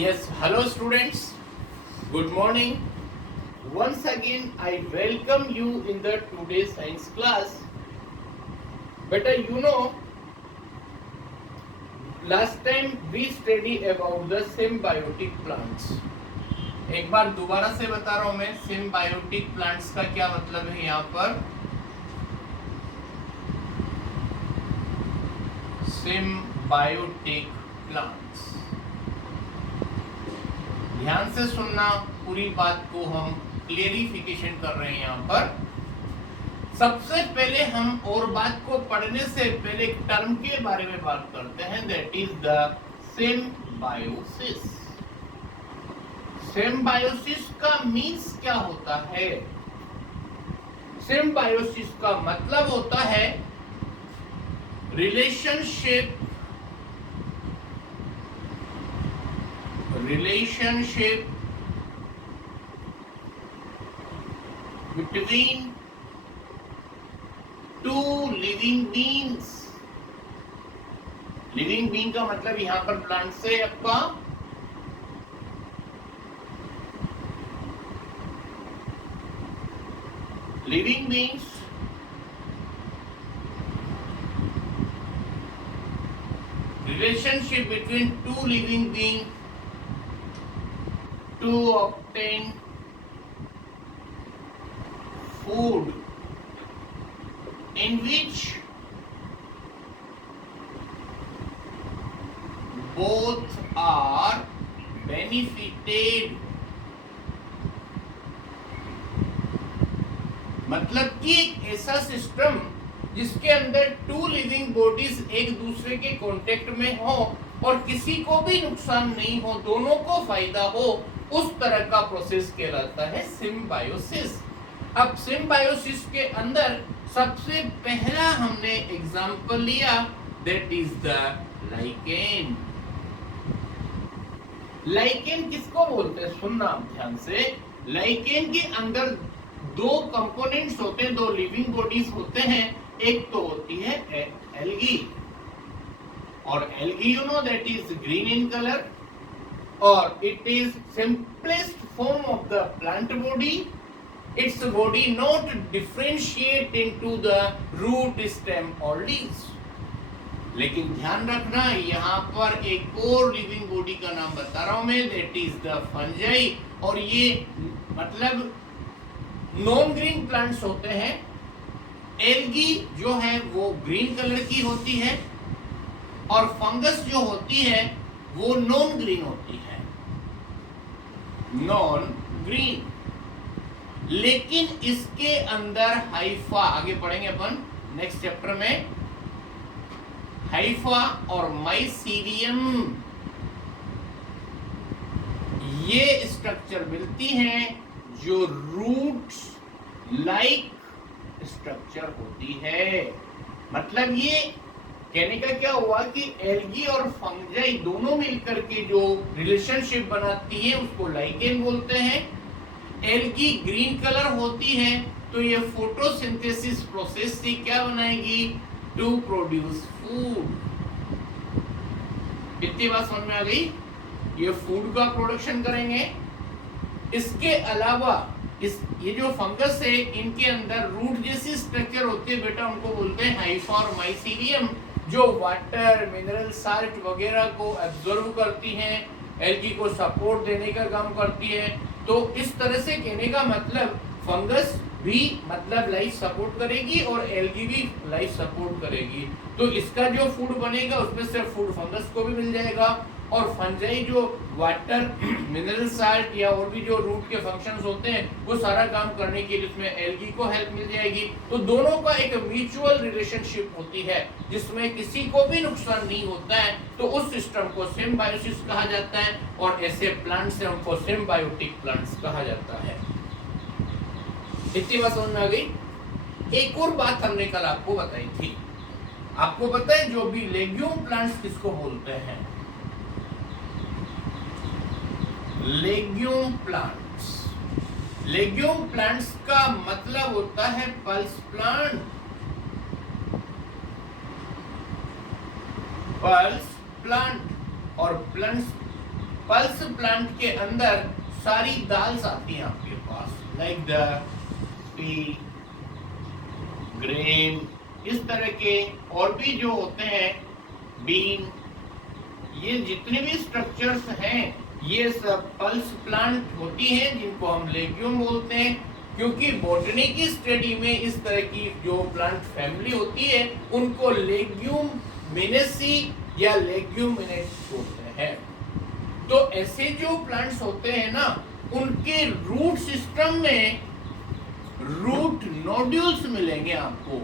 Yes, hello students. Good morning. Once again, I welcome you in the today's science class. Beta, last time we study about the symbiotic plants. एक बार दोबारा से बता रहा हूं मैं, symbiotic plants का क्या मतलब है यहाँ पर? Symbiotic plants. ध्यान से सुनना, पूरी बात को हम क्लियरिफिकेशन कर रहे हैं यहाँ पर। सबसे पहले हम और बात को पढ़ने से पहले एक टर्म के बारे में बात करते हैं, that is the symbiosis. Symbiosis का मीन्स क्या होता है? सिम्बायोसिस का मतलब होता है relationship between two living beings। Living being का मतलब यहां पर प्लांट से आपका living beings relationship between two living beings to obtain food in which both are benefited। मतलब कि एक ऐसा सिस्टम जिसके अंदर टू लिविंग बॉडीज एक दूसरे के कांटेक्ट में हो और किसी को भी नुकसान नहीं हो, दोनों को फायदा हो, उस तरह का प्रोसेस कहलाता है सिम्बायोसिस। अब सिम्बायोसिस के अंदर सबसे पहला हमने एग्जांपल लिया, that is the lichen. Lichen किसको बोलते हैं? सुनना ध्यान से। लाइकेन के अंदर दो कंपोनेंट्स होते हैं, दो लिविंग बॉडीज होते हैं। एक तो होती है एल्गी, और algae you know that is green in colour, और it is simplest form of the plant body. Its body not differentiate into the root, stem और लीव्स। लेकिन ध्यान रखना, यहाँ पर एक और लिविंग बॉडी का नाम बता रहा हूं मैं, दैट इज द फंजाई। और ये मतलब नॉन ग्रीन प्लांट्स होते हैं। एल्गी जो है वो ग्रीन कलर की होती है, और फंगस जो होती है वो नॉन ग्रीन होती है, नॉन ग्रीन। लेकिन इसके अंदर हाइफा, आगे पढ़ेंगे अपन नेक्स्ट चैप्टर में, हाइफा और माइसीलियम ये स्ट्रक्चर मिलती हैं जो रूट्स लाइक स्ट्रक्चर होती है। मतलब ये कहने का क्या हुआ कि एल्गी और फंजाई दोनों मिलकर के जो रिलेशनशिप बनाती है उसको लाइकेन बोलते हैं। एल्गी ग्रीन कलर होती है तो ये फोटोसिंथेसिस प्रोसेस से क्या बनाएगी? To produce food. इतनी बात समझ में आ गई? ये फूड का प्रोडक्शन करेंगे। इसके अलावा ये जो फंगस है, इनके अंदर रूट जैसी स्ट्रक्चर होती है बेटा, उनको बोलते हैं हाइफा और माइसीलियम, जो वाटर, मिनरल साल्ट वगैरह को एब्जॉर्ब करती हैं, एल्गी को सपोर्ट देने का काम करती है। तो इस तरह से कहने का मतलब फंगस भी मतलब लाइफ सपोर्ट करेगी और एल्गी भी लाइफ सपोर्ट करेगी। तो इसका जो फूड बनेगा उसमें से फूड फंगस को भी मिल जाएगा, और फंजाई जो वाटर, मिनरल साल्ट या और भी जो रूट के फंक्शंस होते हैं वो सारा काम करने के लिए उसमें एल्गी को हेल्प मिल जाएगी। तो दोनों का एक म्यूचुअल रिलेशनशिप होती है जिसमें किसी को भी नुकसान नहीं होता है। तो उस सिस्टम को सिम्बायोसिस कहा जाता है, और ऐसे प्लांट्स से उनको सिम्बायोटिक प्लांट्स कहा जाता है। इतनी बात समझ में आ गई? एक और बात हमने कल आपको बताई थी। आपको पता है जो भी लेग्यूम प्लांट्स किसको बोलते हैं? Legume plants. लेग्यूम प्लांट्स का मतलब होता है पल्स प्लांट। पल्स प्लांट और पल्स प्लांट के अंदर सारी दाल्स आती हैं आपके पास, लाइक द पी, ग्रेन, इस तरह के और भी जो होते हैं, बीन, ये जितने भी स्ट्रक्चर्स हैं ये सब पल्स प्लांट होती हैं, जिनको हम लेग्यूम बोलते हैं। क्योंकि बॉटनी की स्टडी में इस तरह की जो प्लांट फैमिली होती है उनको लेग्यूमिनेसी या लेग्यूमिनेट्स बोलते हैं। तो ऐसे जो प्लांट्स होते हैं ना, उनके रूट सिस्टम में रूट नोड्यूल्स मिलेंगे आपको,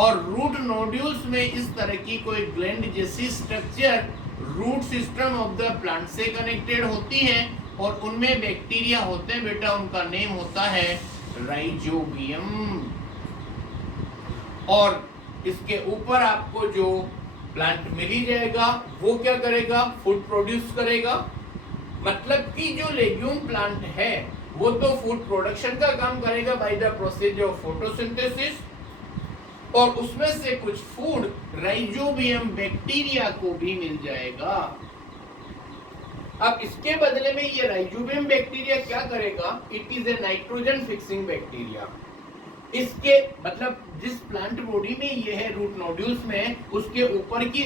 और रूट नोड्यूल्स में इस तरह की कोई ग्लैंड जैसी structure root system of the plant से कनेक्टेड होती है, और उनमें बैक्टीरिया होते हैं बेटा, उनका नेम होता है राइजोबियम। और इसके ऊपर आपको जो प्लांट मिल ही जाएगा, वो क्या करेगा, फूड प्रोड्यूस करेगा। मतलब कि जो लेग्यूम प्लांट है वो तो फूड प्रोडक्शन का काम करेगा by the process of photosynthesis, और उसमें से कुछ फूड राइजोबियम बैक्टीरिया को भी मिल जाएगा। अब इसके बदले में ये राइजोबियम बैक्टीरिया क्या करेगा, it is A nitrogen fixing bacteria. इसके मतलब जिस प्लांट बॉडी में ये है रूट नोड्यूल्स में, उसके ऊपर की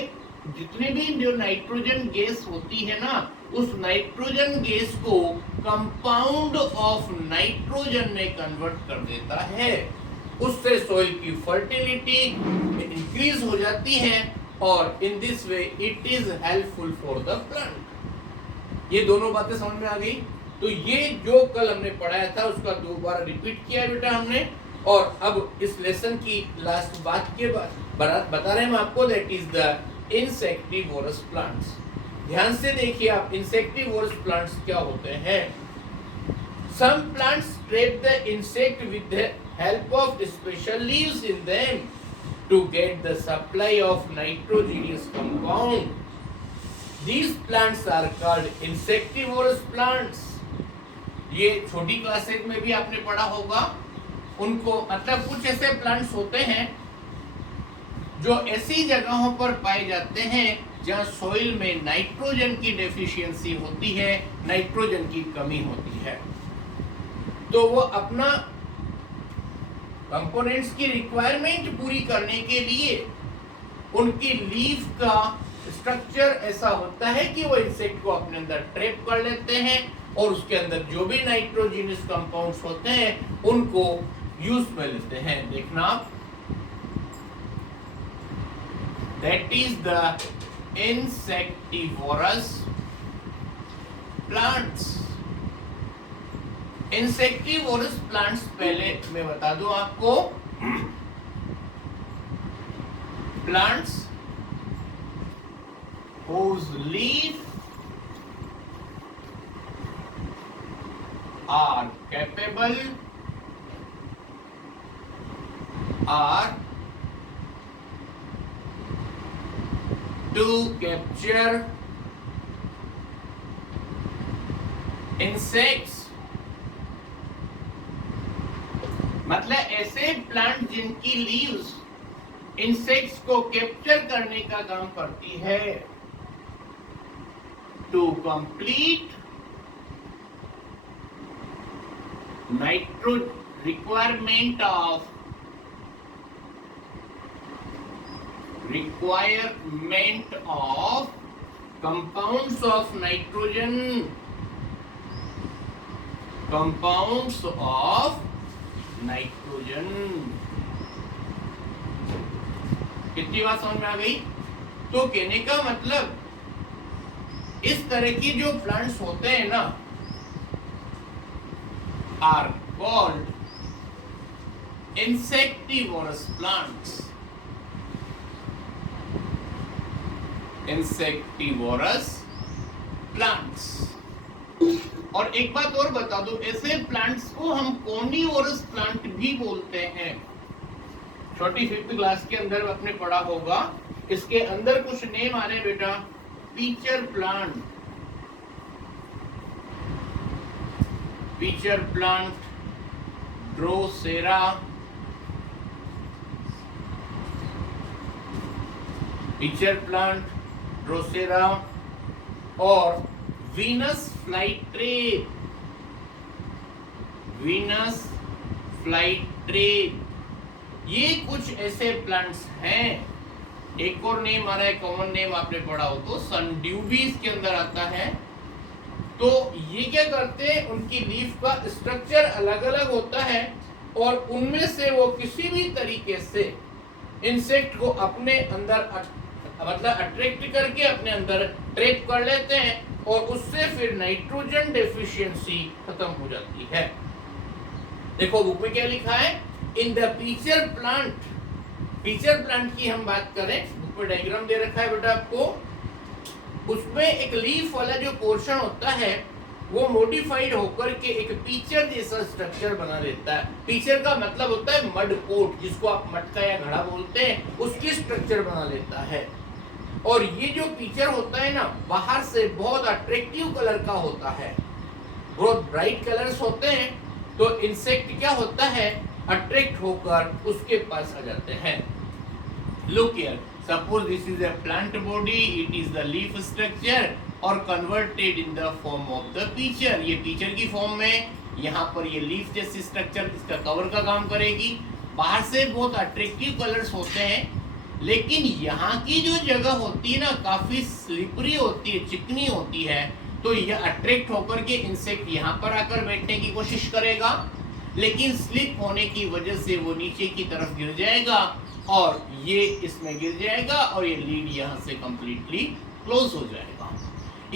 जितनी भी जो नाइट्रोजन गैस होती है ना, उस नाइट्रोजन गैस को कंपाउंड ऑफ नाइट्रोजन में कन्वर्ट कर देता है। उससे सॉइल की फर्टिलिटी इंक्रीज हो जाती है, और in this way it is helpful for the plant. ये दोनों बातें समझ में आ गई। तो ये जो कल हमने पढ़ाया था उसका दोबारा रिपीट किया बेटा हमने, और अब इस लेसन की लास्ट बात के बाद बता रहे हैं हम आपको, that is the insectivorous plants. ध्यान से देखिए आप, इंसेक्टिवोरस प्लांट्स क्या होते हैं। Some plants trap the insect with the help of special leaves in them to get the supply of nitrogenous compound. These plants are called insectivorous plants। ये छोटी classes में भी आपने पढ़ा होगा। उनको मतलब कुछ ऐसे प्लांट्स होते हैं जो ऐसी जगहों पर पाए जाते हैं जहां सॉइल में नाइट्रोजन की डेफिशिएंसी होती है, नाइट्रोजन की कमी होती है। तो वो अपना कंपोनेंट्स की रिक्वायरमेंट पूरी करने के लिए उनकी लीफ का स्ट्रक्चर ऐसा होता है कि वो इंसेक्ट को अपने अंदर ट्रैप कर लेते हैं, और उसके अंदर जो भी नाइट्रोजनस कंपाउंड्स होते हैं उनको यूज में लेते हैं। देखना आप, that is the insectivorous plants. Insectivorous plants पहले मैं बता दूं आपको, plants whose leaf are capable to capture insects। मतलब ऐसे प्लांट जिनकी लीव्स इंसेक्ट्स को कैप्चर करने का काम करती है, to complete requirement of compounds of nitrogen, कितनी बात समझ में आ गई। तो कहने का मतलब इस तरह की जो प्लांट्स होते हैं ना, are called insectivorous plants. Insectivorous plants. और एक बात और बता दूं, ऐसे प्लांट्स को हम कोनिवोरस प्लांट भी बोलते हैं। छोटी 5th क्लास के अंदर आपने पढ़ा होगा, इसके अंदर कुछ नेम आ रहे हैं बेटा। Pitcher plant, pitcher plant, Drosera, pitcher plant, Drosera, और वीनस फ्लाइट्रेप, वीनस फ्लाइट्रेप, ये कुछ ऐसे प्लांट्स हैं। एक और नेम आ रहा है, कॉमन नेम आपने पढ़ा हो तो सनड्यू भी इसके अंदर आता है। तो ये क्या करते हैं, उनकी लीफ का स्ट्रक्चर अलग अलग होता है और उनमें से वो किसी भी तरीके से इंसेक्ट को अपने अंदर मतलब अट्रैक्ट करके अपने अंदर ट्रैप कर लेते हैं और उससे फिर नाइट्रोजन डेफिशिएंसी खत्म हो जाती है। देखो बुक में क्या लिखा है, in the pitcher plant, pitcher plant की हम बात करें, बुक में डायग्राम दे रखा है बेटा आपको, उसमें एक लीफ वाला जो पोर्शन होता है वो मॉडिफाइड होकर के एक पीचर जैसा स्ट्रक्चर बना लेता है। पीचर का मतलब होता है मड कोट, जिसको आप मटका या घड़ा बोलते हैं, उसकी स्ट्रक्चर बना लेता है। और ये जो पीचर होता है ना, बाहर से बहुत अट्रैक्टिव कलर का होता है, बहुत ब्राइट कलर्स होते हैं, तो इंसेक्ट क्या होता है, अट्रैक्ट होकर उसके पास आ जाते हैं। Look here, suppose this is a plant body, it is the leaf structure और converted in the form of the pitcher। ये pitcher की फॉर्म में यहाँ पर ये लीफ जैसी स्ट्रक्चर इसका कवर का काम करेगी। बाहर से बहुत अट्रैक्टिव कलर्स होते हैं, लेकिन यहाँ की जो जगह होती है ना, काफी स्लिपरी होती है, चिकनी होती है, तो ये अट्रैक्ट होकर के इंसेक्ट यहाँ पर आकर बैठने की कोशिश करेगा, लेकिन स्लिप होने की वजह से वो नीचे की तरफ गिर जाएगा और ये इसमें गिर जाएगा और ये लीड यहाँ से कंप्लीटली क्लोज हो जाएगा।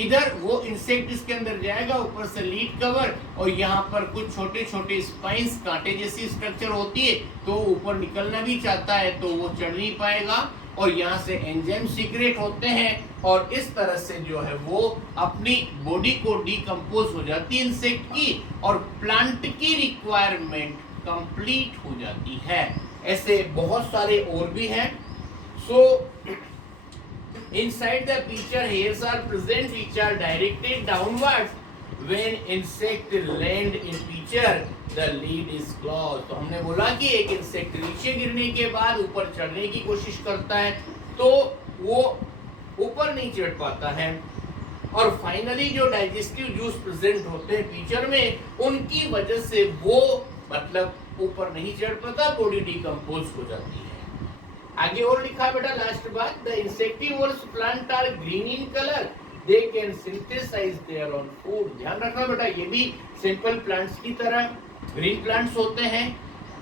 इधर वो इंसेक्ट इसके अंदर जाएगा, ऊपर से लीड कवर और यहाँ पर कुछ छोटे छोटे स्पाइंस, कांटे जैसी स्ट्रक्चर होती है, तो ऊपर निकलना भी चाहता है तो वो चढ़ नहीं पाएगा और यहाँ से एंजाइम सीक्रेट होते हैं और इस तरह से जो है वो अपनी बॉडी को डिकम्पोज हो जाती है इंसेक्ट की और प्लांट की रिक्वायरमेंट कंप्लीट हो जाती है। ऐसे बहुत सारे और भी हैं। सो inside the pitcher hairs are present which are directed downwards when insect land in pitcher the lid is closed। तो हमने बोला कि एक इंसेक्ट नीचे गिरने के बाद ऊपर चढ़ने की कोशिश करता है तो वो ऊपर नहीं चढ़ पाता है और फाइनली जो डाइजेस्टिव जूस प्रेजेंट होते हैं पिक्चर में, उनकी वजह से वो मतलब ऊपर नहीं चढ़ पाता, बॉडी डिकम्पोज हो जाती है। आगे और लिखा बेटा लास्ट बात, the insectivores plant are green in colour, they can synthesise their own food. ध्यान रखना बेटा, ये भी सिंपल प्लांट्स की तरह ग्रीन प्लांट्स होते हैं,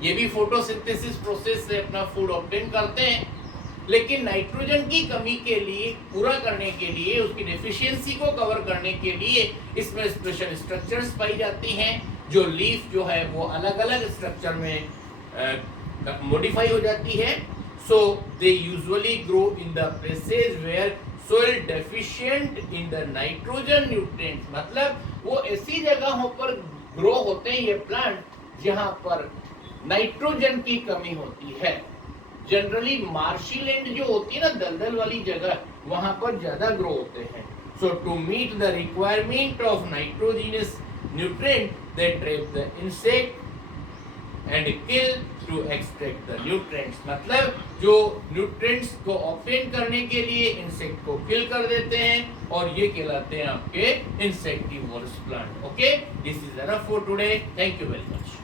ये भी फोटोसिंथेसिस प्रोसेस से अपना फूड ऑब्टेन करते हैं, लेकिन नाइट्रोजन की कमी के लिए पूरा करने के लिए, उसकी डेफिशिएंसी को कवर करने के लिए इसमें स्पेशल स्ट्रक्चर्स पाई जाती हैं, जो लीफ जो है वो अलग अलग स्ट्रक्चर में मॉडिफाई हो जाती है। So they usually grow in the places where soil deficient in the nitrogen nutrients। मतलब वो ऐसी जगहों पर ग्रो होते हैं ये प्लांट जहां पर नाइट्रोजन की कमी होती है। जनरली मार्शी लैंड जो होती है ना, दलदल वाली जगह, वहां पर ज्यादा ग्रो होते हैं। So to meet the requirement of nitrogenous nutrient, they trap the insect and kill to extract the nutrients। मतलब जो न्यूट्रिएंट्स को ऑब्टेन करने के लिए इंसेक्ट को किल कर देते हैं और ये कहलाते हैं आपके insectivores plant. Okay, this is enough for today, thank you very much.